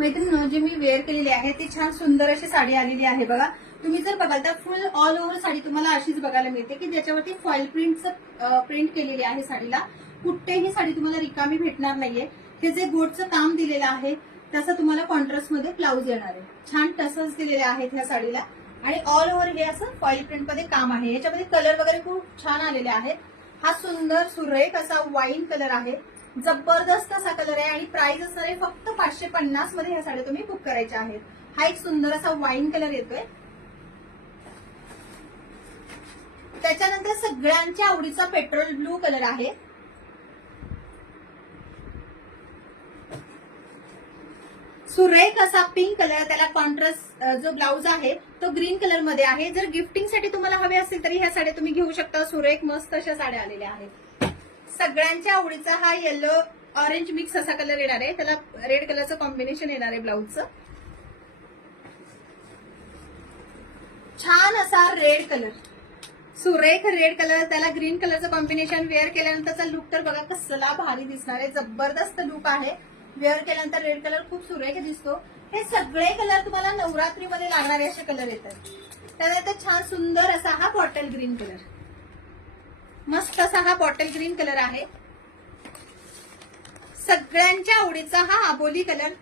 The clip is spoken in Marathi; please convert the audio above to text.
मैत्रिणी जे मी वेअर केलेली आहे ती छान सुंदर अशी साडी आलेली आहे बघा. तुम्ही जर बघाल तर फुल ऑल ओव्हर साडी तुम्हाला अशीच बघायला मिळते की ज्याच्यावरती फॉईल प्रिंट केलेली आहे साडीला. कुठेही साडी तुम्हाला रिकामी भेटणार नाहीये. हे जे गोटचं काम दिलेलं आहे तसं तुम्हाला कॉन्ट्रास्ट मध्ये ब्लाऊज येणार आहे. छान टसल्स दिलेले आहेत ह्या साडीला आणि ऑल ओव्हर हे असं फॉईल प्रिंट मध्ये काम आहे. याच्यामध्ये कलर वगैरे खूप छान आलेले आहेत. हा सुंदर सुरेख असा वाईन कलर आहे. जबरदस्त असा कलर आहे आणि प्राइस असणार आहे फक्त 550 मध्ये ह्या साड्या तुम्ही बुक करायच्या आहेत. हा एक सुंदर असा वाईन कलर येतोय. त्याच्यानंतर सगळ्यांच्या आवडीचा पेट्रोल ब्लू कलर आहे. सुरेख असा पिंक कलर, त्याला कॉन्ट्रास्ट जो ब्लाऊज आहे तो ग्रीन कलर मध्ये आहे. जर गिफ्टिंगसाठी तुम्हाला हवे असेल तरी ह्या साड्या तुम्ही घेऊ शकता. सुरेख मस्त अशा साड्या आलेल्या आहेत. सगळ्यांच्या आवडीचा हा येलो ऑरेंज मिक्स असा कलर येणार आहे. त्याला रेड कलरचं कॉम्बिनेशन येणार आहे ब्लाऊजचं. छान असा रेड कलर, सुरेख रेड कलर, त्याला ग्रीन कलरचं कॉम्बिनेशन. वेअर केल्यानंतरचा लुक तर बघा कसला भारी दिसणार आहे. जबरदस्त लुक आहे. वेअर केल्यानंतर रेड कलर खूप सुरेख दिसतो. हे सगळे कलर तुम्हाला नवरात्रीमध्ये लागणारे असे कलर येतात. त्यानंतर छान सुंदर असा हा बॉटल ग्रीन कलर, मस्त असा हा बॉटल ग्रीन कलर आहे. सगळ्यांच्या आवडीचा हा आबोली कलर.